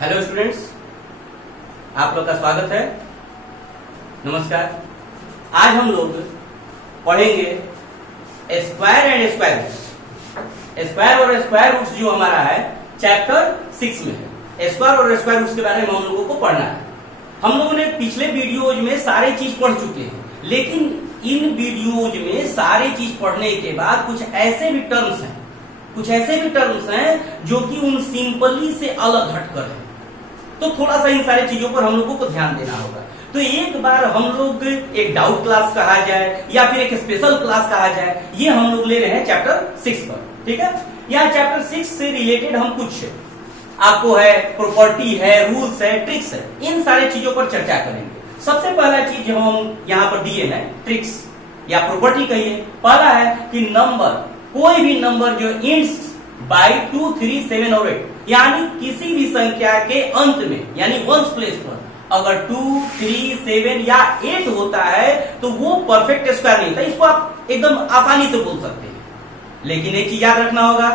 Hello students, आप लोग का स्वागत है। नमस्कार। आज हम लोग पढ़ेंगे square and square roots. Square और स्क्वायर रूट्स जो हमारा है चैप्टर 6 में है। स्क्वायर और स्क्वायर रूट्स के बारे में हम लोगों को पढ़ना है। हम लोगों ने पिछले वीडियोज में सारी चीज पढ़ चुके हैं, लेकिन इन वीडियोज में सारी चीज पढ़ने के बाद कुछ ऐसे भी टर्म्स हैं जो कि उन सिंपली से अलग हटकर है। तो थोड़ा सा इन सारी चीजों पर हम लोगों को ध्यान देना होगा। तो एक बार हम लोग एक डाउट क्लास कहा जाए या फिर एक स्पेशल क्लास कहा जाए, ये हम लोग ले रहे हैं चैप्टर 6 पर। ठीक है, यहाँ चैप्टर 6 से रिलेटेड हम कुछ आपको है प्रॉपर्टी है, रूल्स है, ट्रिक्स है, इन सारी चीजों पर चर्चा करेंगे। सबसे पहला चीज जो हम यहाँ पर दिए हैं ट्रिक्स या प्रॉपर्टी कहिए, पहला है कि नंबर, कोई भी नंबर जो इंड्स बाय 2, 3, 7 और 8, यानी किसी भी संख्या के अंत में यानी वंस प्लेस पर अगर 2, 3, 7 या 8 होता है तो वो परफेक्ट स्क्वायर नहीं था। इसको आप एकदम आसानी से बोल सकते हैं, लेकिन एक चीज याद रखना होगा,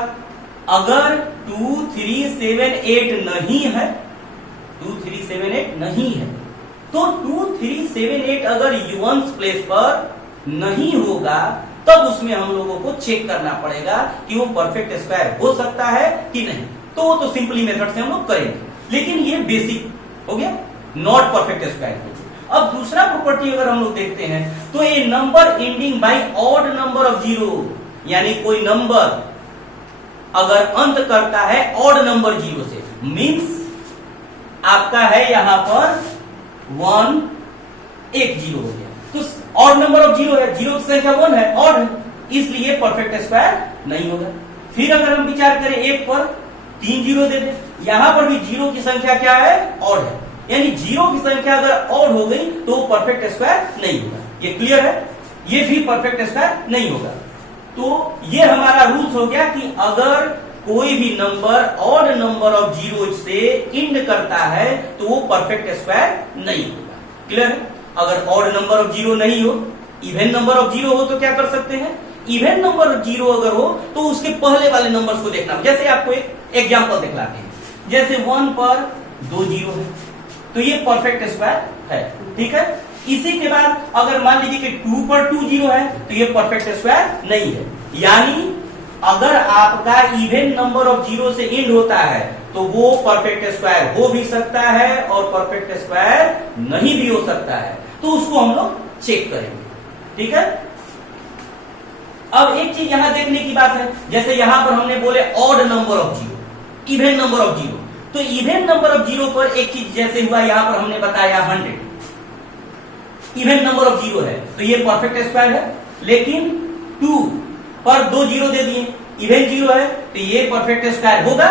अगर 2, 3, 7, 8 नहीं है, 2, 3, 7, 8 नहीं है, तो 2, 3, 7, 8 अगर वंस प्लेस पर नहीं होगा तब उसमें हम लोगों को चेक करना पड़ेगा कि वो परफेक्ट स्क्वायर हो सकता है कि नहीं। तो सिंपली मेथड से हम लोग करेंगे, लेकिन ये बेसिक हो गया, नॉट परफेक्ट स्क्वायर। अब दूसरा प्रॉपर्टी अगर हम लोग देखते हैं तो a number ending by odd number of 0, यानी कोई नंबर अगर अंत करता है ऑड नंबर 0 से, मींस आपका है यहां पर 1, एक 0 हो गया, तो ऑड नंबर ऑफ 0 है, 0 की संख्या 1 है, ऑड है, इसलिए परफेक्ट स्क्वायर नहीं होगा। फिर अगर हम विचार करें 1 पर 3 0 दे दे, यहां पर भी 0 की संख्या क्या है, ऑड है, यानी 0 की संख्या अगर ऑड हो गई तो परफेक्ट स्क्वायर नहीं होगा। ये क्लियर है, ये भी परफेक्ट स्क्वायर नहीं होगा। तो ये हमारा रूल्स हो गया कि अगर कोई भी नंबर ऑड नंबर ऑफ 0 से इंड करता है तो वो परफेक्ट स्क्वायर नहीं होगा। क्लियर है? अगर ऑड नंबर ऑफ 0 नहीं हो, इवन नंबर ऑफ 0 हो तो क्या कर सकते हैं, इवन नंबर ऑफ 0 अगर हो तो उसके पहले वाले नंबर्स को देखना। जैसे आपको एक एग्जांपल दिखलाते हैं, जैसे 1 पर 2 0 है तो ये परफेक्ट स्क्वायर है। ठीक है, इसी के बाद अगर मान लीजिए कि 2 पर 2 0 है तो ये परफेक्ट स्क्वायर नहीं है। यानी अगर आपका इवन नंबर ऑफ 0 से इंड होता है तो वो परफेक्ट स्क्वायर हो भी सकता है और परफेक्ट स्क्वायर नहीं भी हो सकता है, तो उसको हम लोग चेक करेंगे। ठीक है, अब एक चीज यहां देखने की बात है, जैसे यहां पर हमने बोले odd number of 0, even number of 0, तो इवन नंबर ऑफ 0 पर एक चीज जैसे हुआ, यहां पर हमने बताया 100, इवन नंबर ऑफ 0 है तो ये परफेक्ट स्क्वायर है। लेकिन 2 पर 2 0 दे दिए, इवन 0 है तो ये परफेक्ट स्क्वायर होगा,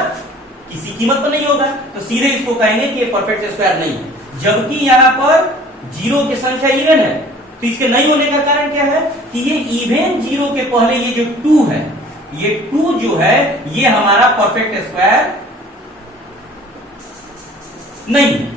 किसी कीमत पर नहीं होगा, तो सीधे इसको कहेंगे कि ये परफेक्ट स्क्वायर नहीं है। जबकि यहां पर 0 की संख्या इवन है, तो इसके नहीं होने का कारण क्या है कि ये इवन 0 के पहले ये जो 2 है, ये 2 जो है ये हमारा परफेक्ट स्क्वायर नहीं है।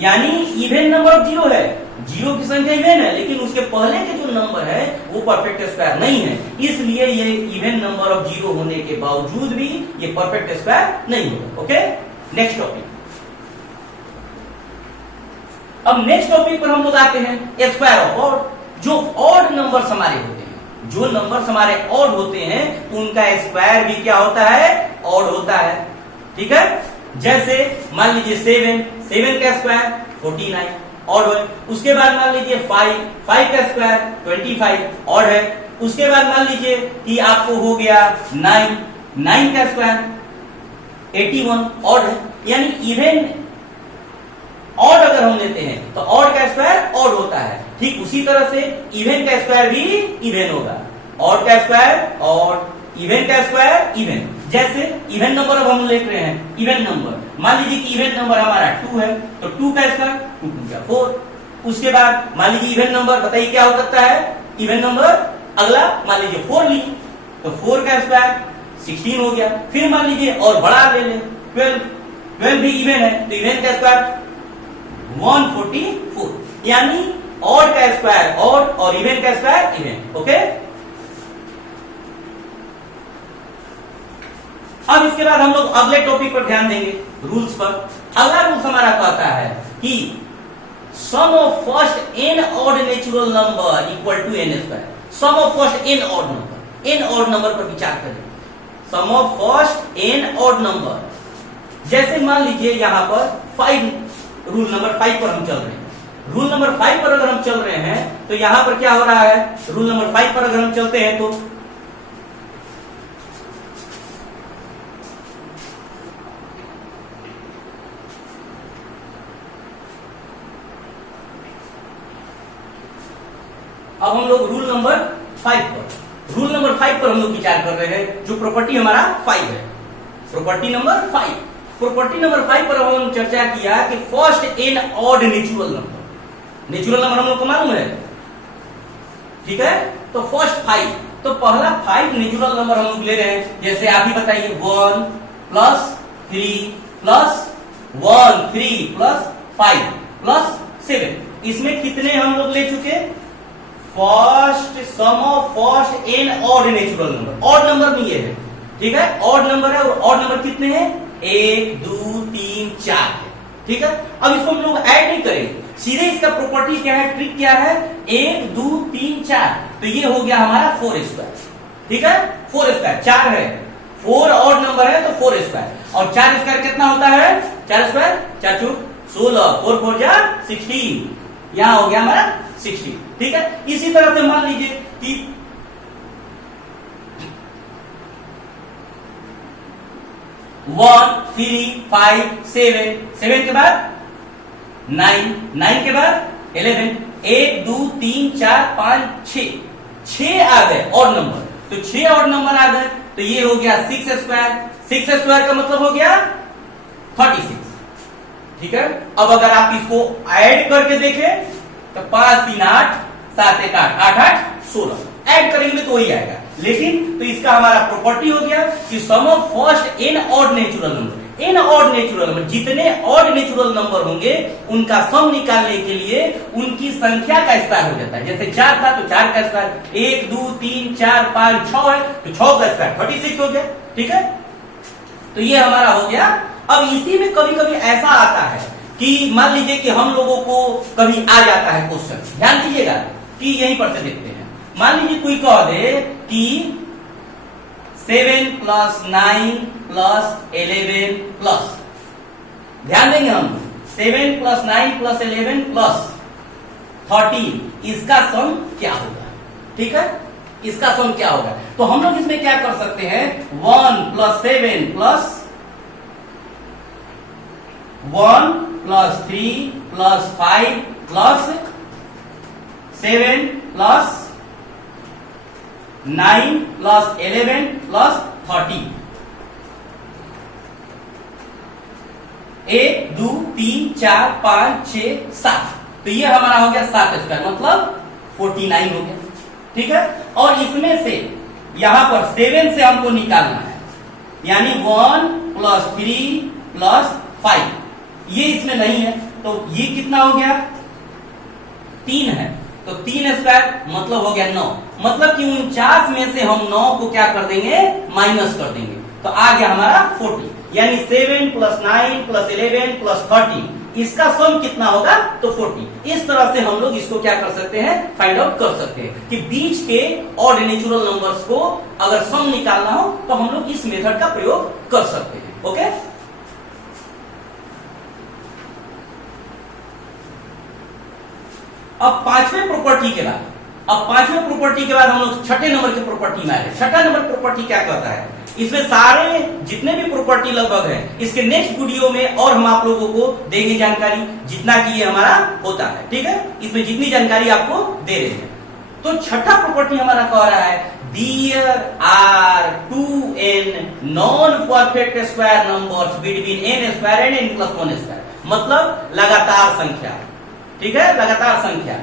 यानी इवन नंबर ऑफ 0 है, 0 की संख्या इवन है, लेकिन उसके पहले के जो नंबर है वो परफेक्ट स्क्वायर नहीं है, इसलिए ये इवन नंबर ऑफ 0 होने के बावजूद भी ये परफेक्ट स्क्वायर नहीं होगा। Okay, next topic. अब नेक्स्ट टॉपिक पर हम लोग आते हैं स्क्वायर ऑफ ऑड। जो ऑड नंबर्स हमारे होते हैं, जो नंबर्स हमारे ऑड होते हैं उनका स्क्वायर भी क्या होता है, ऑड होता है। ठीक है, जैसे मान लीजिए 7 का स्क्वायर 49 ऑड है। उसके बाद मान लीजिए 5 का स्क्वायर 25 ऑड है। उसके बाद मान लीजिए कि आपको हो गया 9 का स्क्वायर 81 ऑड है। यानी इवन ऑड अगर हम लेते हैं तो ऑड का स्क्वायर ऑड होता है, ठीक उसी तरह से इवन का स्क्वायर भी इवन होगा। ऑड का स्क्वायर ऑड, इवन का स्क्वायर इवन। जैसे इवन नंबर अब हम लिख रहे हैं, इवन नंबर मान लीजिए कि इवन नंबर हमारा 2 है तो 2 का स्क्वायर 2 2 का 4। उसके बाद मान लीजिए इवन नंबर बताइए क्या हो सकता है, इवन नंबर अगला मान लीजिए 4 ली तो 4 का स्क्वायर 16 हो गया। फिर मान लीजिए और बड़ा ले लें 12 भी इवन है तो इवन का स्क्वायर 144। यानी ऑड का स्क्वायर ऑड और इवन का स्क्वायर इवन। ओके, अब इसके बाद हम लोग अगले टॉपिक पर ध्यान देंगे, रूल्स पर। अगला रूल्स हमारा कहता है कि sum of first n odd natural number equal to n square. Sum of first n odd number, n odd number पर विचार करें। Sum of first n odd number, जैसे मान लीजिए यहां पर 5, रूल नंबर 5 पर हम चल रहे हैं। रूल नंबर 5 पर अगर हम चल रहे हैं तो यहां पर क्या हो रहा है, रूल नंबर 5 पर अगर हम चलते हैं तो अब हम लोग रूल नंबर 5 पर हम लोग विचार कर रहे हैं, जो प्रॉपर्टी हमारा 5 है, प्रॉपर्टी नंबर 5। प्रॉपर्टी नंबर 5 पर हम चर्चा किया कि first n odd natural number हम लोग को मालूम है, ठीक है। तो फर्स्ट 5, तो पहला 5 नेचुरल नंबर हम लोग ले रहे हैं। जैसे आप ही बताइए 1 प्लस 3 प्लस 1 3 प्लस 5 प्लस 7, इसमें कितने हम लोग ले चुके, first sum of first n odd natural number, odd number नहीं है, ठीक है, ऑड नंबर है। और ऑड नंबर कितने हैं, 1 2 3 4 है, ठीक है। अब इसको हम लोग ऐड नहीं करेंगे, सीधे इसका प्रॉपर्टी क्या है, ट्रिक क्या है, 1 2 3 4, तो ये हो गया हमारा 4 स्क्वायर, ठीक है। 4 स्क्वायर 4 है, 4 ऑड नंबर है तो 4 स्क्वायर, और 4 स्क्वायर कितना होता है, 4 स्क्वायर 4 चौक 16, 4 4 जा 16, यहां हो गया हमारा 60, ठीक है। इसी तरह से मान लीजिए कि 1 3 5 7 के बाद 9 के बाद 11, 1 2 3 4 5 6 आ गए ऑड नंबर, तो 6 ऑड नंबर आ गए, तो ये हो गया 6 स्क्वायर। 6 स्क्वायर का मतलब हो गया 36, ठीक है। अब अगर आप इसको ऐड करके देखें तो 5 3 8 7 1 8 8 8 16, ऐड करेंगे तो वही आएगा। लेकिन तो इसका हमारा प्रॉपर्टी हो गया कि sum of first n odd natural number, n odd natural number, जितने ऑड नेचुरल नंबर होंगे उनका सम निकालने के लिए उनकी संख्या का स्क्वायर हो जाता है। जैसे 4 था तो 4 का स्क्वायर, 1 2 3 4 5 6 है तो 6 का स्क्वायर 36 हो गया, ठीक है। तो ये हमारा हो गया। अब इसी में कभी कभी ऐसा आता है कि मान लीजिए कि हम लोगों को कभी आ जाता है क्वेश्चन, ध्यान दीजिएगा कि यहीं पर से देखते हैं। मान लीजिए कोई कह दे कि 7 प्लस 9 प्लस 11 प्लस, ध्यान देंगे हम, 7 प्लस 9 प्लस 11 प्लस 13, इसका सम क्या होगा, ठीक है, इसका सम क्या होगा। तो हम लोग इसमें क्या कर सकते हैं, 1 plus 7 plus 1 plus 3 plus 5 plus 7 plus 9 plus 11 plus 13, 1 2 3 4 5 6 7, तो ये हमारा हो गया 7 स्क्वायर, मतलब 49 हो गया, ठीक है। और इसमें से यहां पर 7 से हमको निकालना है, यानी 1 प्लस 3 प्लस 5, ये इसमें नहीं है तो ये कितना हो गया, 3 है, तो 3 स्क्वायर मतलब हो गया 9, मतलब कि 49 में से हम 9 को क्या कर देंगे, माइनस कर देंगे, तो आ गया हमारा 40, यानी 7 प्लस 9 प्लस 11 प्लस 13, इसका सम कितना होगा, तो 40। इस तरह से हम लोग इसको क्या कर सकते हैं, फाइंड आउट कर सकते हैं कि बीच के ऑड नेचुरल नंबर्स को अगर सम निकालना हो तो हम लोग इस मेथड का प्रयोग कर सकते हैं, ओके। अब पांचवें प्रॉपर्टी के बाद हम लोग छठे नंबर की प्रॉपर्टी में आए। छठा नंबर प्रॉपर्टी क्या कहता है, इसमें सारे जितने भी प्रॉपर्टी लगभग है, इसके नेक्स्ट वीडियो में और हम आप लोगों को देंगे जानकारी, जितना कि ये हमारा होता है, ठीक है, इसमें जितनी जानकारी आपको दे रहे हैं। तो छठा प्रॉपर्टी हमारा कह रहा है, there are 2n non perfect square numbers between n square and n plus 1 square, मतलब लगातार संख्या, ठीक है, लगातार संख्या,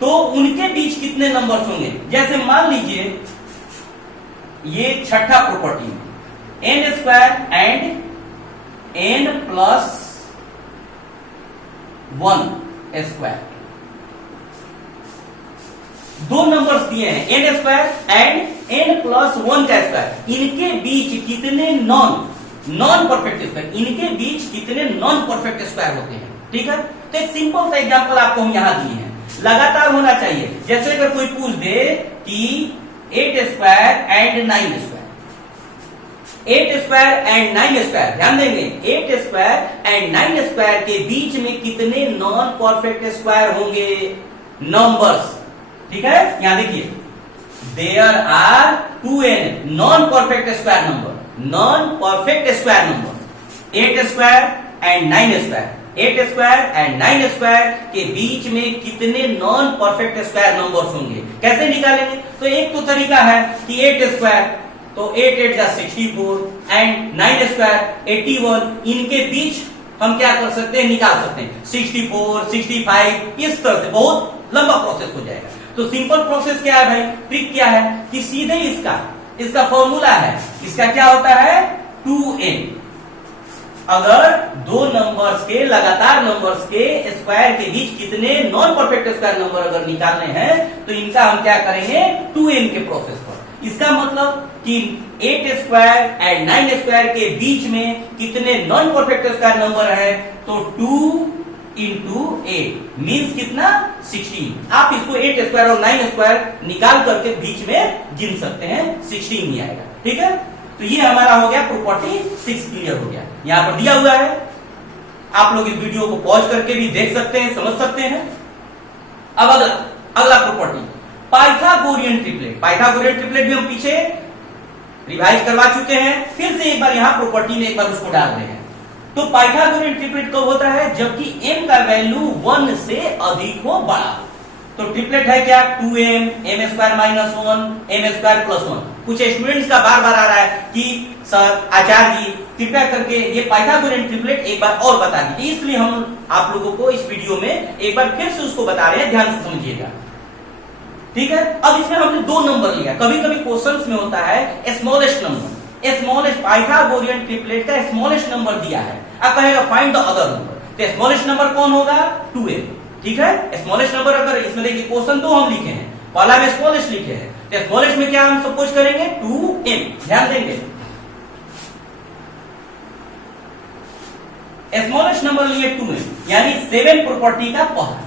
तो उनके बीच कितने नंबर्स होंगे। जैसे मान लीजिए ये छठा property, n square and n plus 1 square, दो नंबर्स दिए हैं, n square and n plus 1 का स्क्वायर, इनके बीच कितने नॉन परफेक्ट स्क्वायर, इनके बीच कितने नॉन परफेक्ट स्क्वायर होते हैं। ठीक है, तो एक सिंपल सा एग्जांपल आपको हम यहां दिए हैं, लगातार होना चाहिए। जैसे अगर कोई पूछ दे कि 8 square and 9 square, 8 square and 9 square, ध्यान देंगे 8 स्क्वायर एंड 9 स्क्वायर के बीच में कितने नॉन परफेक्ट स्क्वायर होंगे, नंबर्स। ठीक है, यहां देखिए there are 2n non perfect square number, non perfect square number, 8 square and 9 square, 8 square and 9 square के बीच में कितने नॉन परफेक्ट स्क्वायर नंबर्स होंगे, कैसे निकालेंगे। तो एक तो तरीका है कि 8 स्क्वायर, तो 8 8 जा 64 एंड 9 स्क्वायर 81, इनके बीच हम क्या कर सकते हैं, निकाल सकते हैं 64 65, इस तरह से बहुत लंबा प्रोसेस हो जाएगा। तो सिंपल प्रोसेस क्या है भाई, ट्रिक क्या है कि सीधे इसका फॉर्मूला है, इसका क्या होता है 2n। अगर दो नंबर्स के, लगातार नंबर्स के स्क्वायर के बीच कितने नॉन परफेक्ट स्क्वायर नंबर अगर निकालने हैं तो इनका हम क्या करेंगे 2n के प्रोसेस पर। इसका मतलब कि 8 स्क्वायर एंड 9 स्क्वायर के बीच में कितने नॉन परफेक्ट स्क्वायर नंबर है, तो 2 इंटू 8 मीन्स कितना 16। आप इसको 8 स्क्वायर और 9 स्क्वायर निकाल करके बीच में गिन सकते हैं, 16 ही आएगा। ठीक है, तो ये हमारा हो गया प्रॉपर्टी 6 क्लियर हो गया, यहां पर दिया हुआ है। आप लोग इस वीडियो को पॉज करके भी देख सकते हैं, समझ सकते हैं। अब अगला property Pythagorean triplet. Pythagorean triplet भी हम पीछे रिवाइज करवा चुके हैं, फिर से एक बार यहां प्रॉपर्टी में एक बार उसको डाल रहे हैं। तो पाइथागोरियन ट्रिपलेट कब होता है, जबकि m का वैल्यू 1 से अधिक हो, बड़ा हो। तो ट्रिपलेट है क्या 2m, m square minus 1, m square plus 1। कुछ स्टूडेंट्स का बार बार आ रहा है कि सर आचार्य जी कृपया करके ये पाइथागोरियन ट्रिपलेट एक बार और बता दीजिए, इसलिए हम आप लोगों को इस वीडियो में एक बार फिर से उसको बता रहे हैं, ध्यान से समझिएगा। ठीक है, अब इसमें हमने दो नंबर लिया, कभी कभी क्वेश्चंस में होता है smallest number, smallest Pythagorean triplet का स्मॉलेस्ट नंबर दिया है, अब कहेगा फाइंड द अदर नंबर, तो स्मॉलेस्ट नंबर कौन होगा 2m। ठीक है, स्मॉलेस्ट नंबर अगर इसमें देखिए क्वेश्चन दो हम लिखे हैं, पहला में स्मॉलेस्ट लिखे हैं, तो स्मॉलेस्ट में क्या हम सपोज करेंगे 2m, ध्यान देंगे स्मॉलेस्ट नंबर लिए 2m, यानी 7 प्रॉपर्टी का पहला,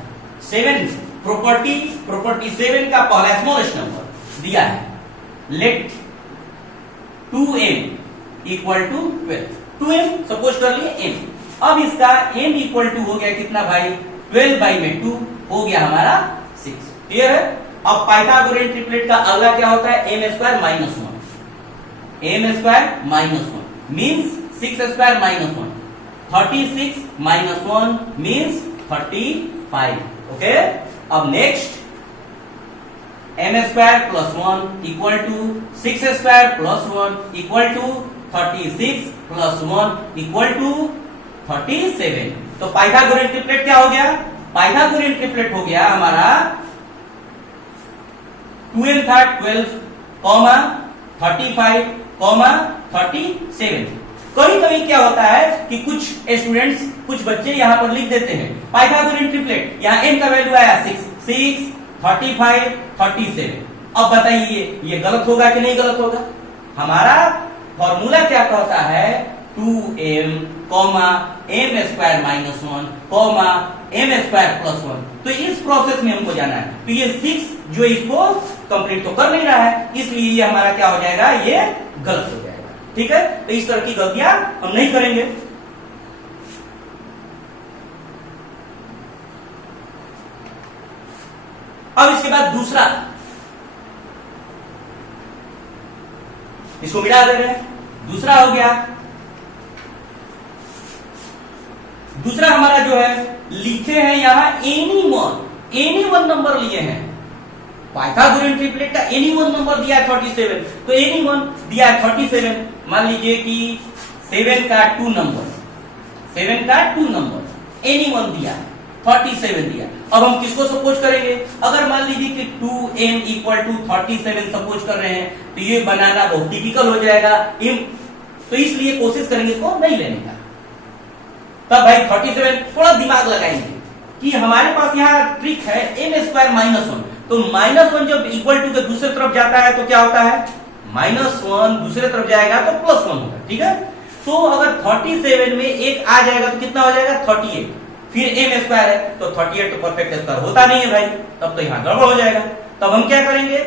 7 प्रॉपर्टी 7 का पहला स्मॉलेस्ट नंबर दिया है, late 2m equal to 12, 2m suppose कर लिए m। अब इसका m इक्वल टू हो गया कितना भाई 12 बाई में 2 हो गया हमारा 6। क्लियर है। अब पाइथागोरियन ट्रिपलेट का अगला क्या होता है m square minus 1, m square minus 1 means 6 square minus 1, 36 minus 1 means 35। Okay, अब next m square plus 1 equal to 6 square plus 1 equal to 36 plus 1 equal to 37। तो पाइथागोरियन ट्रिपलेट क्या हो गया, पाइथागोरियन ट्रिपलेट हो गया हमारा 2m था 12, 35, 37। कभी कभी क्या होता है कि कुछ स्टूडेंट्स, कुछ बच्चे यहां पर लिख देते हैं पाइथागोरियन ट्रिपलेट, यहां m का वैल्यू आया 6, 35, 37। अब बताइए ये गलत होगा कि नहीं गलत होगा। हमारा फॉर्मूला क्या कहता है 2m, m square minus 1, m square plus 1। तो इस प्रोसेस में हमको जाना है, तो ये 6 जो इसको कंप्लीट तो कर नहीं रहा है, इसलिए ये हमारा क्या हो जाएगा, ये गलत हो जाएगा। ठीक है, तो इस तरह की गलतियां हम नहीं करेंगे। अब इसके बाद दूसरा, इसको मिटा दे रहे हैं, दूसरा हो गया, दूसरा हमारा जो है लिखे हैं यहां एनी वन नंबर लिए हैं। पाइथागोरियन ट्रिपलेट का एनी वन नंबर दिया है 37, तो एनी वन दिया है 37। मान लीजिए कि 7 का 2 नंबर एनी वन दिया 37 दिया। अब हम किसको सपोज करेंगे, अगर मान लीजिए कि 2m इक्वल टू 37 सपोज कर रहे हैं, तो ये बनाना बहुत डिफिकल्ट हो जाएगा, तो इसलिए कोशिश करेंगे इसको नहीं लेने का। तब भाई 37 थोड़ा दिमाग लगाएंगे कि हमारे पास यहाँ ट्रिक है m स्क्वायर माइनस 1, तो -1 जब इक्वल टू के दूसरे तरफ जाता है तो क्या होता है, -1 दूसरे तरफ जाएगा तो +1 होगा, ठीक है। तो अगर 37 में एक आ जाएगा तो कितना हो जाएगा 38, फिर m स्क्वायर है तो 38 तो परफेक्ट स्क्वायर होता नहीं है भाई, तब तो यहाँ गड़बड़ हो जाएगा। तब हम क्या करेंगे,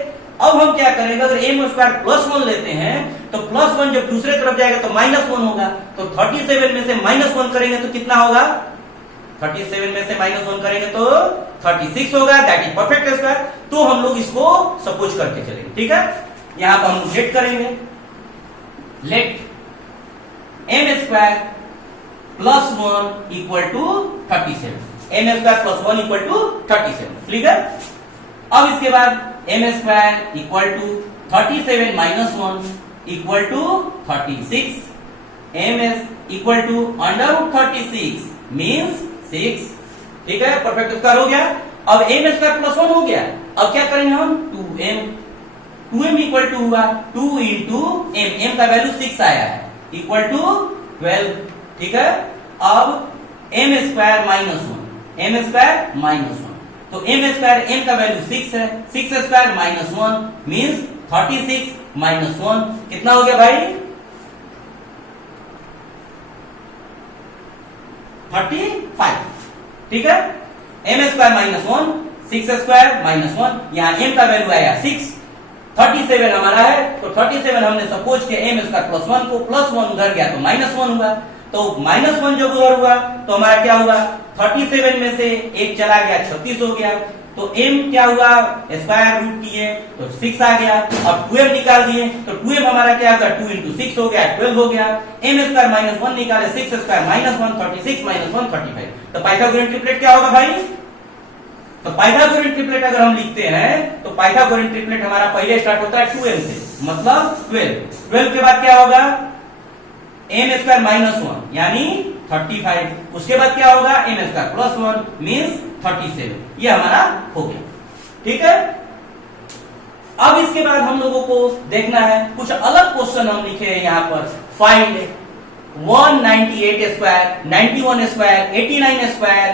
अब हम क्या करेंगे, अगर m स्क्वायर +1 लेते हैं तो +1 जब दूसरे तरफ जाएगा तो -1 होगा, तो 37 में से -1 करेंगे तो कितना होगा, 37 में से -1 करेंगे तो 36 होगा, दैट इज परफेक्ट स्क्वायर। तो हम लोग इसको सपोज करके चलेंगे, ठीक है। यहां पर हम लेट करेंगे, let m square +1 equal to 37, m square +1 equal to 37, clear. अब इसके बाद m square equal to 37 minus 1 equal to 36, m equal to √36 means 6, ठीक है, परफेक्ट स्क्वायर हो गया। अब m स्क्वायर +1 हो गया, अब क्या करेंगे हम 2m इक्वल टू हुआ 2 इंटू m का वैल्यू 6 आया है इक्वल टू 12, ठीक है। अब m स्क्वायर -1, m स्क्वायर -1, तो m स्क्वायर m का वैल्यू 6 है, 6 स्क्वायर -1 मीन्स 36 -1 कितना हो गया भाई 35, ठीक है। m स्क्वायर -1, 6 स्क्वायर -1, यहाँ m का वैल्यू आया 6, 37 हमारा है, तो 37 हमने सपोज किया m स्क्वायर +1 को, +1 उधर गया तो -1 हुआ, तो -1 जब उधर हुआ तो हमारा क्या हुआ, 37 में से एक चला गया 36 हो गया, तो m क्या हुआ स्क्वायर रूट किए तो 6 आ गया। अब 2m निकाल दिए तो 2m हमारा क्या होगा 2 इंटू 6 हो गया 12 हो गया। m स्क्वायर -1 निकाले 6 स्क्वायर -1 36 -1 35, तो पाइथागोरन ट्रिपलेट क्या होगा भाई, तो पाइथागोरन ट्रिपलेट अगर हम लिखते हैं तो पाइथागोरन ट्रिपलेट हमारा पहले स्टार्ट होता है 2m से, मतलब 12 के बाद क्या होगा m स्क्वायर -1 यानी 35, उसके बाद क्या होगा m स्क्वायर +1 मीन्स 37, ये हमारा हो गया, ठीक है। अब इसके बाद हम लोगों को देखना है कुछ अलग क्वेश्चन हम लिखे हैं यहाँ पर, find 198 square, 91 square, 89 square,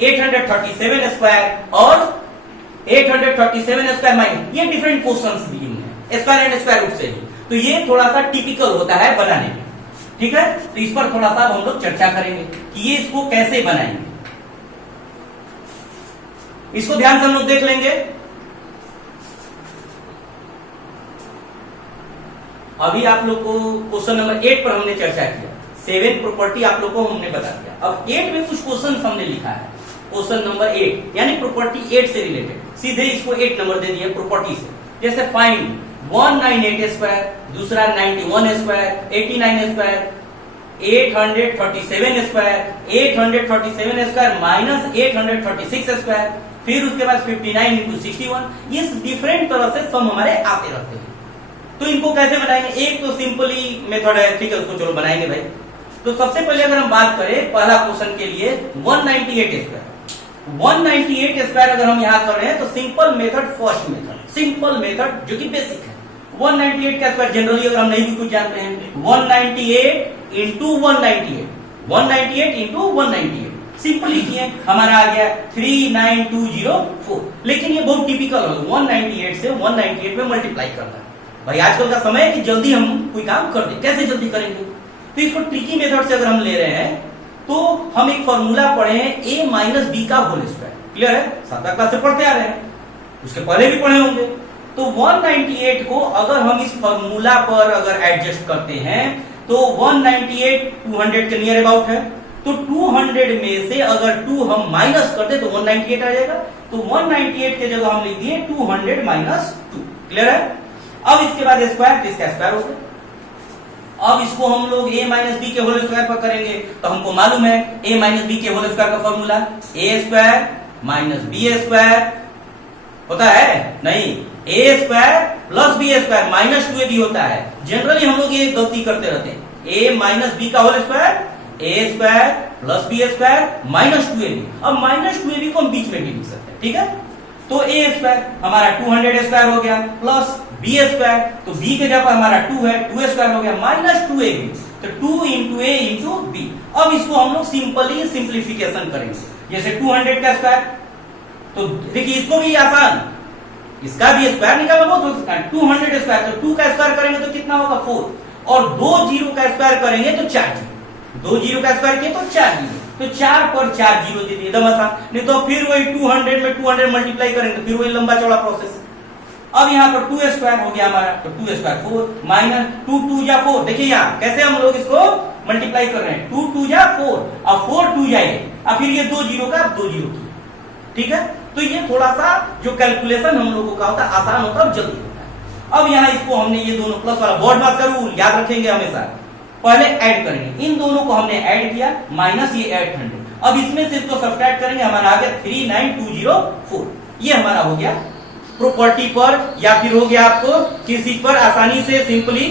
837 square और 837 स्क्वायर माइनस, ये डिफरेंट क्वेश्चंस दिए हैं स्क्वायर एंड स्क्वायर रूट से ही, तो ये थोड़ा सा टिपिकल होता है बनाने में, ठीक है। तो इस पर थोड़ा सा हम लोग चर्चा करेंगे कि ये इसको कैसे बनाएंगे, इसको ध्यान से हम लोग देख लेंगे। अभी आप लोग को क्वेश्चन नंबर 8 पर हमने चर्चा किया, 7 प्रॉपर्टी आप लोग को हमने बता दिया। अब 8 में कुछ क्वेश्चन हमने लिखा है, क्वेश्चन नंबर 8 यानी प्रॉपर्टी 8 से रिलेटेड, सीधे इसको 8 नंबर दे दिया प्रॉपर्टी से। जैसे फाइंड 198 स्क्वायर, दूसरा 91 square, 89 square, 837 square, 837 square minus 836 square, फिर उसके बाद 59 इंटू 61, ये डिफरेंट तरह से सम हमारे आते रहते हैं। तो इनको कैसे बनाएंगे, एक तो सिंपली मेथड है, ठीक है, उसको चलो बनाएंगे भाई। तो सबसे पहले अगर हम बात करें पहला क्वेश्चन के लिए 198 स्क्वायर, 198 स्क्वायर अगर हम यहां कर रहे हैं तो simple method, first method, simple method जो कि बेसिक है। 198 का स्क्वायर जनरली अगर हम नहीं भी कुछ जानते हैं 198 इंटू 198, 198 इंटू 198 सिंपल लिखिए, हमारा आ गया 39204। लेकिन ये बहुत टिपिकल है, 198 से 198 में मल्टीप्लाई करना है। भाई आजकल का समय है कि जल्दी हम कोई काम कर दे, कैसे जल्दी करेंगे, तो इसको ट्रिकी मेथड से अगर हम ले रहे हैं तो हम एक फॉर्मूला पढ़े हैं a माइनस बी का होल स्क्वायर, क्लियर है, 7वीं क्लास से पढ़ते आ रहे हैं, उसके पहले भी पढ़े होंगे। तो 198 को अगर हम इस फॉर्मूला पर अगर एडजस्ट करते हैं तो 198 200 के नियर अबाउट है, तो 200 में से अगर 2 हम माइनस करते तो 198 आ जाएगा, तो 198 के जगह हम लिख दिए 200 माइनस 2, क्लियर है। अब इसके बाद स्क्वायर, तो इसका स्क्वायर हो गया। अब इसको हम लोग a माइनस बी के होल स्क्वायर पर करेंगे तो हमको मालूम है a माइनस बी के होल स्क्वायर का formula a square minus B square होता है, नहीं, a square plus b square minus 2ab होता है। जनरली हम लोग ये गलती करते रहते हैं, a माइनस बी का whole square, a square plus b square minus 2ab। अब माइनस 2ab को हम बीच में भी लिख सकते हैं, ठीक है। तो a स्क्वायर हमारा 200 स्क्वायर हो गया प्लस बी स्क्वायर, तो b के जगह हमारा 2 है, 2 स्क्वायर हो गया माइनस 2ab, तो 2 इंटू a इंटू बी। अब इसको हम लोग सिंपली सिंप्लीफिकेशन करेंगे, जैसे 200 का स्क्वायर तो देखिए इसको भी आसान, इसका भी स्क्वायर निकालना बहुत हो सकता है। 200 स्क्वायर, तो 2 का स्क्वायर करेंगे तो कितना होगा 4, और 2 जीरो का स्क्वायर करेंगे तो 4 जीरो, 2 जीरो का स्क्वायर किया तो 4 जीरो, तो 4 पर 4 जीरो दे दिए, एकदम आसान। नहीं तो फिर वही 200 में 200 मल्टीप्लाई करेंगे तो फिर वही लंबा चौड़ा प्रोसेस। अब यहाँ पर 2 स्क्वायर हो गया हमारा, तो 2 स्क्वायर 4 माइनस 2 2 या 4, देखिए यहाँ कैसे हम लोग इसको मल्टीप्लाई कर रहे हैं, 2 2 या 4, अब 4 2 जाएंगे, अब फिर ये 2 जीरो का 2 जीरो की, ठीक है। तो ये थोड़ा सा जो कैलकुलेशन हम लोगों का होता है आसान होता है और जल्दी होता है। अब यहाँ इसको हमने ये दोनों प्लस वाला बोर्ड मास का रूल याद रखेंगे हमेशा, पहले ऐड करेंगे, इन दोनों को हमने ऐड किया माइनस ये 800, अब इसमें से इसको सब्ट्रैक्ट करेंगे, हमारा आ गया 39204, ये हमारा हो गया प्रॉपर्टी पर, या फिर हो गया आपको किसी पर आसानी से सिंपली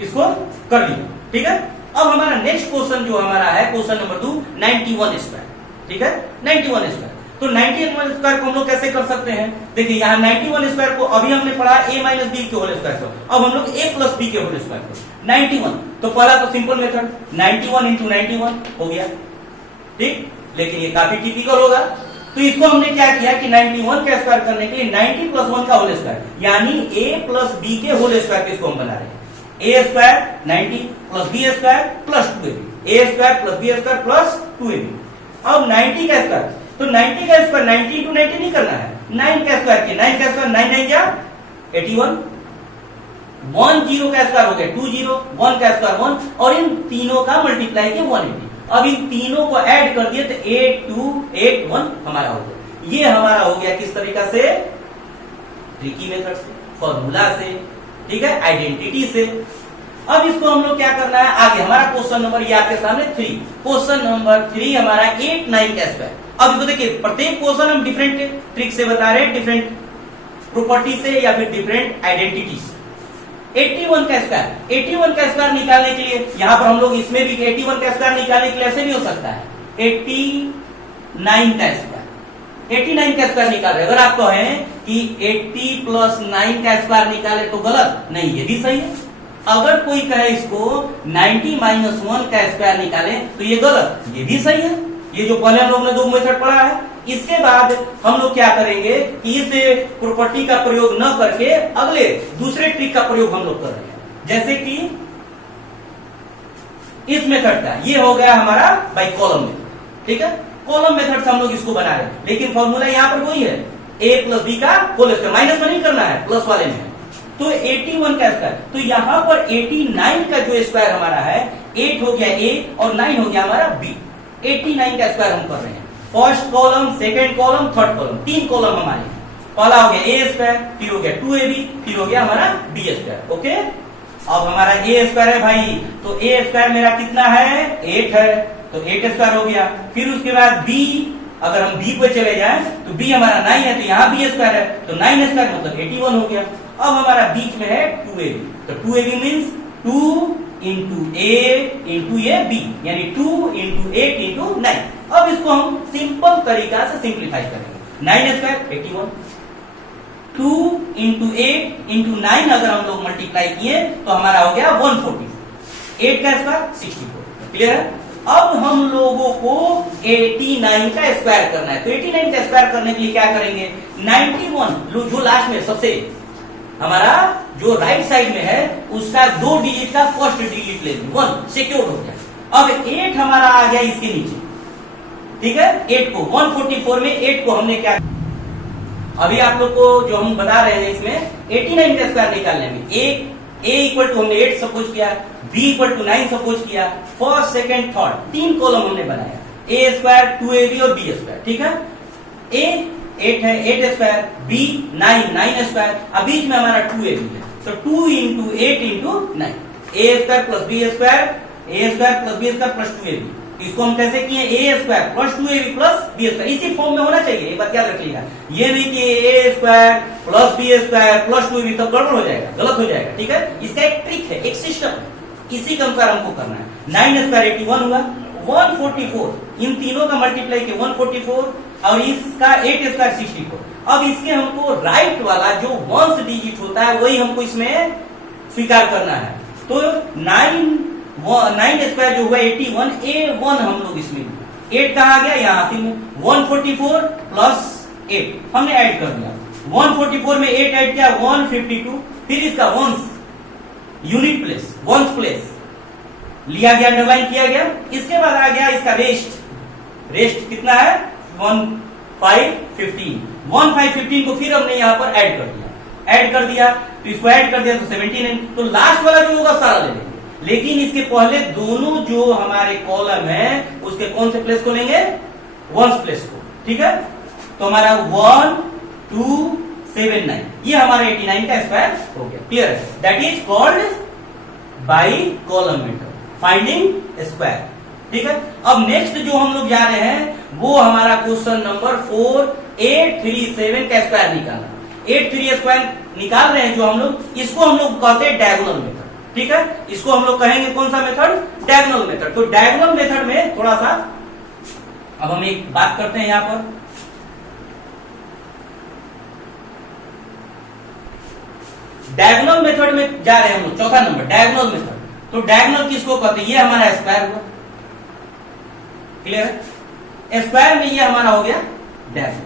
इसको कर लिया, ठीक है। अब हमारा नेक्स्ट क्वेश्चन जो हमारा है क्वेश्चन नंबर 2, 91 स्क्वायर, ठीक है, 91 स्क्वायर। तो 91 स्क्वायर को हम लोग कैसे कर सकते हैं, देखिए यहाँ 91 स्क्वायर को अभी हमने पढ़ा a माइनस बी के होल स्क्वायर को, अब हम लोग a प्लस बी के होल स्क्वायर को 91, तो पहला तो सिंपल मेथड 91 इंटू 91 हो गया, ठीक, लेकिन ये काफी टिपिकल होगा, तो इसको हमने क्या किया कि 91 का स्क्वायर करने के लिए 90 प्लस 1 का होल स्क्वायर, यानी a प्लस बी के होल स्क्वायर के इसको हम बना रहे हैं, a square 90 plus b square plus 2ab, a square plus b square plus 2ab। अब 90 का स्क्वायर, तो 90 का स्क्वायर 90 इंटू 90 नहीं करना है, 9 का स्क्वायर किया, 9 का स्क्वायर 9 9 क्या 81, 1 जीरो का स्क्वायर हो गया 2 जीरो, 1 का स्क्वायर 1, और इन तीनों का मल्टीप्लाई किया 180। अब इन तीनों को ऐड कर दिए तो 8281 हमारा हो गया। ये हमारा हो गया किस तरीका से, ट्रिकी मेथड से, फॉर्मूला से, ठीक है, आइडेंटिटी से। अब इसको हम लोग क्या करना है आगे, हमारा क्वेश्चन नंबर ये आपके सामने 3, क्वेश्चन नंबर 3 हमारा 89 का स्क्वायर। अब इसको देखिए प्रत्येक क्वेश्चन हम डिफरेंट ट्रिक से बता रहे हैं, डिफरेंट प्रॉपर्टी से या फिर डिफरेंट आइडेंटिटी से। 81 का स्क्वायर, 81 का स्क्वायर निकालने के लिए यहां पर हम लोग इसमें भी 81 का स्क्वायर निकालने के लिए ऐसे भी हो सकता है 89 का स्क्वायर, 89 का स्क्वायर निकाल रहे, अगर आप कहें कि 80 प्लस 9 का स्क्वायर निकाले तो गलत नहीं, ये भी सही है। अगर कोई कहे इसको 90 माइनस 1 का स्क्वायर निकाले तो ये गलत, ये भी सही है। ये जो पहले हम लोग ने 2 मेथड पढ़ा है, इसके बाद हम लोग क्या करेंगे कि इस प्रॉपर्टी का प्रयोग न करके अगले दूसरे ट्रिक का प्रयोग हम लोग कर रहे हैं, जैसे कि इस मेथड का, ये हो गया हमारा बाई कॉलम मेथड, ठीक है, कॉलम मेथड से हम लोग इसको बना रहे हैं, लेकिन फॉर्मूला यहां पर वही है, a प्लस बी का होल स्क्वायर, माइनस में नहीं करना है, प्लस वाले में। तो 81 का स्क्वायर, तो यहां पर 89 का जो स्क्वायर हमारा है, 8 हो गया a और 9 हो गया हमारा b, 89 का स्क्वायर हम कर रहे हैं। First column, second column, third column, 3 column हमारे, पहला हो गया a स्क्वायर, फिर हो गया 2ab, फिर हो गया हमारा b स्क्वायर, ओके। अब हमारा a स्क्वायर है भाई, तो a स्क्वायर मेरा कितना है 8 है, तो 8 स्क्वायर हो गया। फिर उसके बाद b, अगर हम b पे चले जाएं तो b हमारा 9 है, तो यहाँ b स्क्वायर है, तो 9 स्क्वायर मतलब 81 हो गया। अब हमारा बीच में है 2ab, तो 2ab means 2 into a into ये b, यानी 2 इंटू 8 इंटू 9। अब इसको हम सिंपल तरीका से सिंप्लीफाई करेंगे, 9 स्क्वायर 81, 2 इंटू 8 इंटू 9 अगर हम लोग मल्टीप्लाई किए तो हमारा हो गया 144, 8 का स्क्वायर 64, क्लियर है। अब हम लोगों को 89 का स्क्वायर करना है, तो 89 का स्क्वायर करने के लिए क्या करेंगे, 91 जो लास्ट में सबसे हमारा जो राइट साइड में है उसका 2 डिजिट का फर्स्ट डिजिट ले 1 सिक्योर हो गया। अब 8 हमारा आ गया इसके नीचे, ठीक है, 8 को 144 में 8 को हमने क्या, अभी आप लोग को जो हम बता रहे हैं इसमें 89 का स्क्वायर निकालने में a इक्वल टू हमने 8 सपोज किया, b इक्वल टू 9 सपोज किया, फर्स्ट सेकंड थर्ड 3 कॉलम हमने बनाया, a स्क्वायर 2ab और b स्क्वायर, ठीक है। a 8 है, 8 स्क्वायर, b 9 स्क्वायर, अब बीच में हमारा 2ab है, तो 2 into 8 into 9, a square plus b square, a square plus b square plus 2ab। इसको हम कैसे किए, a square plus 2ab plus b square, इसी फॉर्म में होना चाहिए, ये बात याद रखिएगा। ये नहीं कि a square plus b square plus 2ab, तब गड़बड़ हो जाएगा, गलत हो जाएगा, ठीक है। इसका एक ट्रिक है, एक सिस्टम है, इसी के अनुसार हमको करना है। 9 स्क्वायर 81 हुआ, 144, इन तीनों का मल्टीप्लाई किया 144 और इसका 8 स्क्वायर 64। अब इसके हमको राइट वाला जो 1 डिजिट होता है वही हमको इसमें स्वीकार करना है, तो 9 स्क्वायर जो हुआ 81, a1 हम लोग इसमें 8 कहां गया, यहां से 144 प्लस 8 हमने ऐड कर दिया। 144 में 8 ऐड किया 152, फिर इसका ones unit place, ones place लिया गया, अंडरलाइन किया गया। इसके बाद आ गया इसका रेस्ट, रेस्ट कितना है 1515, 1515 को फिर हमने यहां पर ऐड कर दिया, ऐड कर दिया तो इसको ऐड कर दिया तो 17, तो लास्ट वाला जो होगा सारा ले लेंगे, लेकिन इसके पहले दोनों जो हमारे कॉलम है उसके कौन से प्लेस को लेंगे, वंस प्लेस को, ठीक है। तो हमारा 1279 ये हमारा 89 का स्क्वायर हो गया, क्लियर है। That is called by column method finding square, ठीक है। अब नेक्स्ट जो हम लोग जा रहे हैं वो हमारा क्वेश्चन नंबर 4 837 का स्क्वायर निकालना। 837 स्क्वायर निकाल रहे हैं जो हम लोग, इसको हम लोग कहते हैं डायगोनल मेथड, ठीक है। इसको हम लोग कहेंगे कौन सा मेथड, डायगोनल मेथड। तो डायगोनल मेथड में थोड़ा सा अब हम एक बात करते हैं यहां पर, डायगोनल मेथड में जा रहे हैं हम लोग, चौथा नंबर डायगोनल मेथड। तो डायगोनल किसको कहते हैं, ये हमारा स्क्वायर हुआ, क्लियर है। स्क्वायर में ये हमारा हो गया डायगोनल,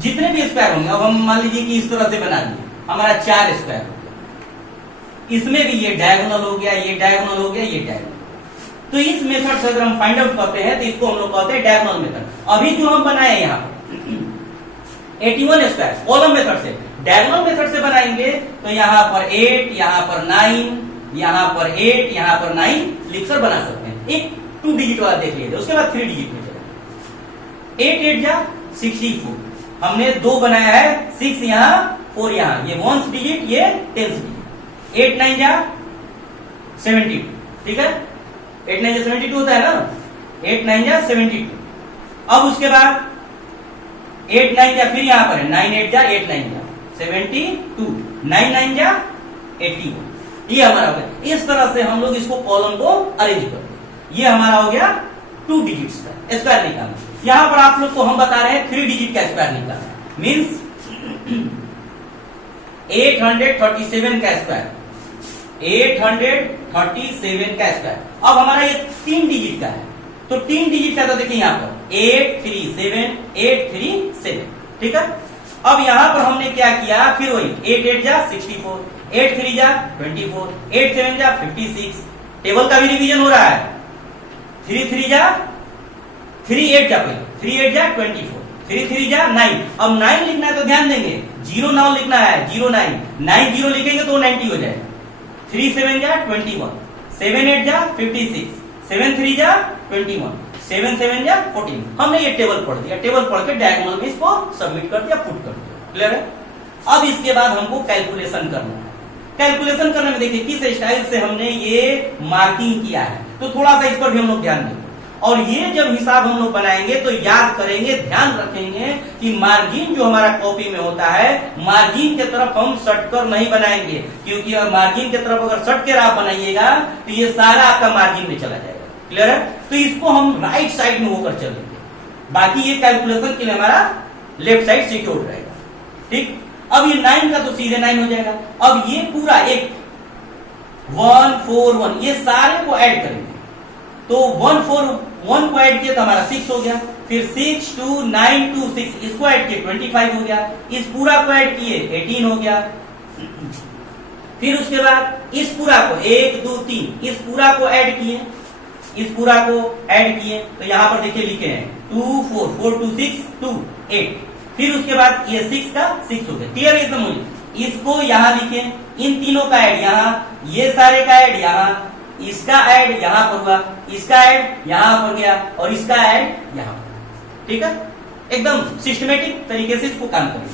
जितने भी स्क्वायर होंगे, अब हम मान लीजिए कि इस तरह से बना दिए, हमारा 4 स्क्वायर हो गया, इसमें भी ये डायगोनल हो गया, ये डायगोनल हो गया, ये डायगोनल। तो इस मेथड से अगर हम फाइंड आउट करते हैं तो इसको हम लोग कहते हैं डायगोनल मेथड। अभी जो हम बनाए यहाँ 81 स्क्वायर कॉलम मेथड से, डायगोनल मेथड से बनाएंगे तो यहां पर 8, यहां पर 9, यहां पर 8, यहां पर 9 लिखकर बना सकते हैं। एक 2 डिजिट वाला देख लीजिए, उसके बाद 3 डिजिट में चले। 8 8 जा 64, हमने 2 बनाया है, 6 यहां 4 यहां, ये 1 डिजिट, ये 10 डिजिट। 8 9 जा 72, ठीक है। 8 9 जा 72 होता है ना, 8 9 जा 72। अब उसके बाद 8 9 जा फिर यहां पर है 9 8 जा 8 9 जा 72, 9 9 जा 81, ये हमारा हो गया। इस तरह से हम लोग इसको कॉलम को अरेंज करते हैं। ये हमारा हो गया 2 डिजिट्स का स्क्वायर निकालना। यहां पर आप लोग को हम बता रहे हैं 3 डिजिट का स्क्वायर निकालना, मींस 837 का स्क्वायर, 837 का स्क्वायर। अब हमारा ये 3 डिजिट का है, तो 3 डिजिट का तो देखिए यहां पर 837, 837, ठीक है। अब यहां पर हमने क्या किया, फिर वही 8 8 जा 64, 8 3 जा 24, 8 7 जा 56, टेबल का भी रिवीजन हो रहा है। 3 3 जा 3 8 जा पहले 3 8 जा 24, 3 3 जा 9। अब 9 लिखना है तो ध्यान देंगे 0 9 लिखना है, 0 9 9 0 लिखेंगे तो 90 हो जाएगा। 3 7 जा 21, 7 8 जा 56, 7 3 जा 21, 7 7 जा 14। हमने ये टेबल पढ़ दिया, टेबल पढ़ के डायगोनल में इसको सबमिट कर दिया, पुट कर दिया, क्लियर है। अब इसके बाद हमको कैलकुलेशन करना है। कैलकुलेशन करने में देखिए किस स्टाइल से हमने ये मार्किंग किया है, तो थोड़ा सा इस पर भी हम लोग ध्यान देंगे। और ये जब हिसाब हम लोग बनाएंगे तो याद करेंगे, ध्यान रखेंगे कि मार्जिन जो हमारा कॉपी में होता है, मार्जिन के तरफ हम सटकर नहीं बनाएंगे, क्योंकि अगर मार्जिन के तरफ अगर सट के आप बनाइएगा तो ये सारा आपका मार्जिन में चला जाएगा, क्लियर है। तो इसको हम राइट साइड में होकर चलेंगे, बाकी ये कैलकुलेशन के लिए हमारा लेफ्ट साइड सिक्योर रहेगा, ठीक। अब ये 9 का तो सीधे 9 हो जाएगा। अब ये पूरा एक 141 ये सारे को ऐड करेंगे, तो 141 को ऐड किया तो हमारा 6 हो गया, फिर 6 2 9 2 6 इसको ऐड किए 25 हो गया, इस पूरा को ऐड किए 18 हो गया। फिर उसके बाद इस पूरा को 1 2 3 इस पूरा को ऐड किए, इस पूरा को ऐड किए, तो यहां पर देखिए लिखे हैं 2 4 4 2 6 2 8। फिर उसके बाद ये 6 का 6 हो गया, क्लियर एकदम हो। इसको यहां लिखे, इन तीनों का ऐड यहां, ये सारे का ऐड यहां, इसका ऐड यहां पर हुआ, इसका ऐड यहां पर गया और इसका ऐड यहां पर, ठीक है। एकदम सिस्टमेटिक तरीके से इसको काम करेंगे।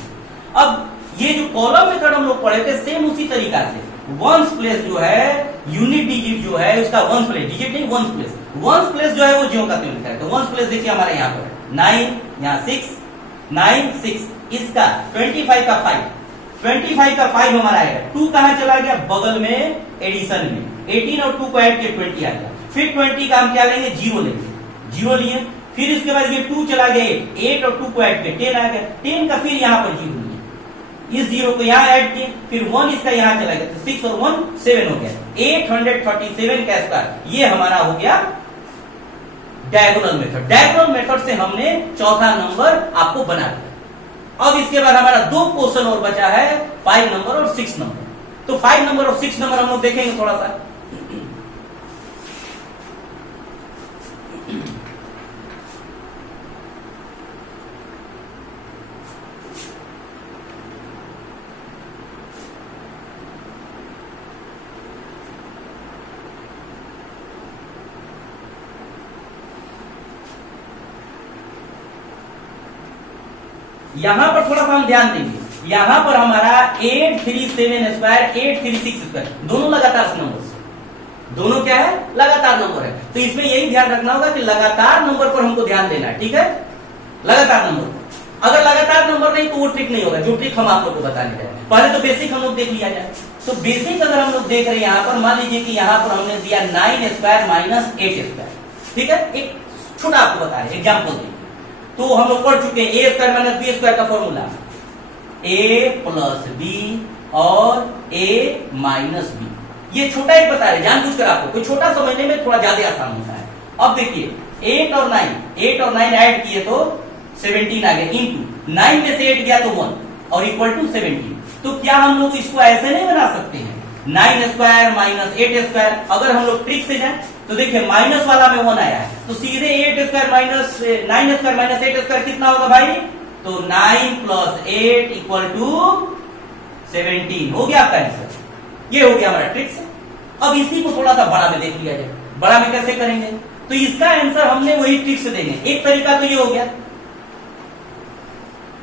अब ये जो कॉलम मेथड हम लोग पढ़े थे सेम उसी तरीका से वंस प्लेस जो है, यूनिट डिजिट जो है उसका वंस प्लेस, डिजिट नहीं वंस प्लेस, वंस प्लेस जो है वो ज्यों का त्यों लिखा है। तो वंस प्लेस देखिए हमारे यहाँ पर 9 यहाँ 6 9 6, इसका 25 का 5, 25 का 5 हमारा आएगा। 2 कहां चला गया, बगल में एडिशन में 18 और 2 को ऐड किया 20 आ गया। फिर 20 का हम क्या लेंगे, 0 लेंगे, 0 लिए। फिर इसके बाद ये 2 चला गया 8 और 2 को ऐड किया 10 आ गया, 10 का फिर यहाँ पर 0 लिए, इस 0 को यहाँ ऐड किए, फिर 1 इसका यहाँ चला गया, तो 6 और 1 7 हो गया। 837 का स्क्वायर ये हमारा हो गया डायगोनल मेथड। डायगोनल मेथड से हमने चौथा नंबर आपको बना दिया। अब इसके बाद हमारा दो क्वेश्चन और बचा है, 5 नंबर और 6 नंबर। तो 5 नंबर और 6 नंबर हम लोग देखेंगे थोड़ा सा। यहां पर थोड़ा सा हम ध्यान देंगे, यहां पर हमारा 837 स्क्वायर 836 स्क्वायर दोनों लगातार नंबर, दोनों क्या है, लगातार नंबर है। तो इसमें यही ध्यान रखना होगा कि लगातार नंबर पर हमको ध्यान देना है, ठीक है, लगातार नंबर पर। अगर लगातार नंबर नहीं तो वो ट्रिक नहीं होगा, जो ट्रिक हम आप लोग को बताने जाए। पहले तो बेसिक हम लोग देख लिया जाए। तो बेसिक अगर हम लोग देख रहे हैं यहां पर, मान लीजिए कि यहां पर हमने दिया 9 स्क्वायर माइनस 8 स्क्वायर, ठीक है, एक छोटा आपको बता रहे एग्जाम्पल देंगे। तो हम लोग पढ़ चुके हैं ए स्क्वायर माइनस बी स्क्वायर का फॉर्मूला, ए प्लस बी और ए माइनस बी। ये छोटा एक बता रहे जानबूझकर आपको, कोई छोटा समझने में थोड़ा ज्यादा आसान होता है। अब देखिए 8 और 9 ऐड किए तो 17 आ गया, इंटू 9 में से 8 गया तो 1 और इक्वल टू 17। तो क्या हम लोग इसको ऐसे नहीं बना सकते हैं, 9 स्क्वायर माइनस 8 स्क्वायर? अगर हम लोग ट्रिक से जाए तो देखिए माइनस वाला में 1 आया है, तो सीधे 8 square minus 9 square minus 8 square कितना होगा भाई? तो 9 प्लस 8 इक्वल टू 17 हो गया आपका आंसर। ये हो गया हमारा ट्रिक से। अब इसी को थोड़ा सा बड़ा में देख लिया जाए, बड़ा में कैसे करेंगे? तो इसका आंसर हमने वही ट्रिक से देंगे। एक तरीका तो ये हो गया,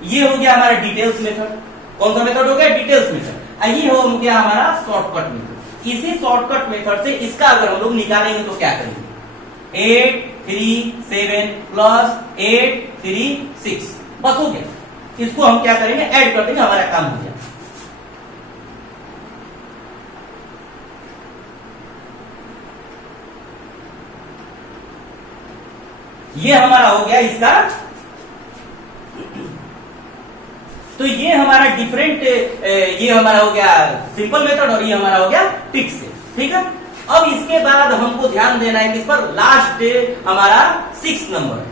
ये हो गया हमारा डिटेल्स मेथड। कौन सा मेथड हो गया? Details method. ये हो गया हमारा शॉर्टकट मेथड। इसी शॉर्टकट मेथड से इसका अगर हम लोग निकालेंगे तो क्या करेंगे? 8 3 7 प्लस 8 3 6, बस हो गया। इसको हम क्या करेंगे? ऐड कर देंगे, हमारा काम हो गया। ये हमारा हो गया इसका, तो ये हमारा डिफरेंट, ये हमारा हो गया सिंपल मेथड और ये हमारा हो गया ट्रिक से, ठीक है। अब इसके बाद हमको ध्यान देना है किस पर? लास्ट हमारा 6 नंबर है।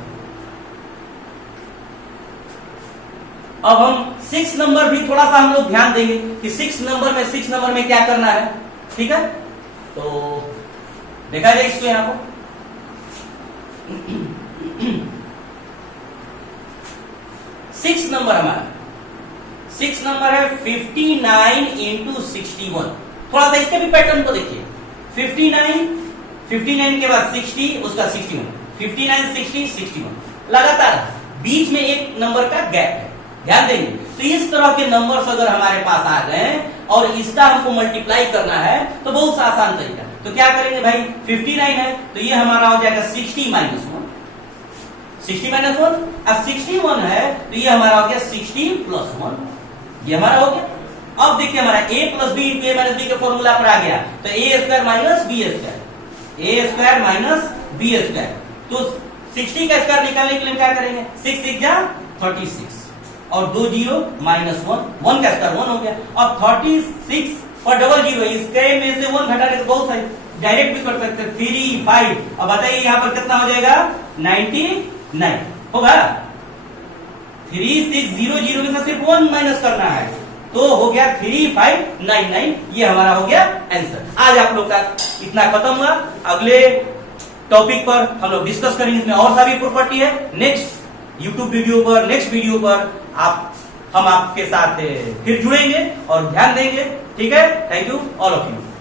अब हम 6 नंबर भी थोड़ा सा हम लोग ध्यान देंगे कि 6 नंबर में क्या करना है, ठीक है। तो देखा जाए इसको यहां पर 6 नंबर हमारा 6 नंबर है 59 इंटू 61। थोड़ा सा इसके भी पैटर्न को देखिए, 59 के बाद 60, उसका 61, 59 60 61, लगातार बीच में एक नंबर का गैप है, ध्यान देंगे। तो इस तरह के नंबर्स अगर हमारे पास आ गए और इसका हमको मल्टीप्लाई करना है तो बहुत सा आसान तरीका। तो क्या करेंगे भाई? 59 है तो ये हमारा हो जाएगा 60 माइनस 1, 60 माइनस 1, अब 61 है तो ये हमारा हो गया 60 प्लस 1, ये हमारा हो गया। अब देखिए हमारा a plus B into A minus B के फॉर्मूला पर आ गया, तो A square minus B square, A square minus B square. तो 60 का स्क्वायर निकालने के लिए क्या करेंगे? 6 6 जा 36 और 2 0 माइनस 1, 1 का स्क्वायर 1 हो गया। अब 36 और डबल 0, इसके में से 1 घटाने तो बहुत है, डायरेक्ट भी कर सकते 3 5। अब बताइए यहाँ पर कितना हो जाएगा? 99 होगा। 3600 में से सिर्फ 1 माइनस करना है तो हो गया 3599। ये हमारा हो गया आंसर। आज आप लोग का इतना खत्म हुआ। अगले टॉपिक पर हम लोग डिस्कस करेंगे, इसमें और सारी प्रॉपर्टी है। नेक्स्ट यूट्यूब वीडियो पर, नेक्स्ट वीडियो पर हम आपके साथ फिर जुड़ेंगे और ध्यान देंगे, ठीक है। Thank you all of you.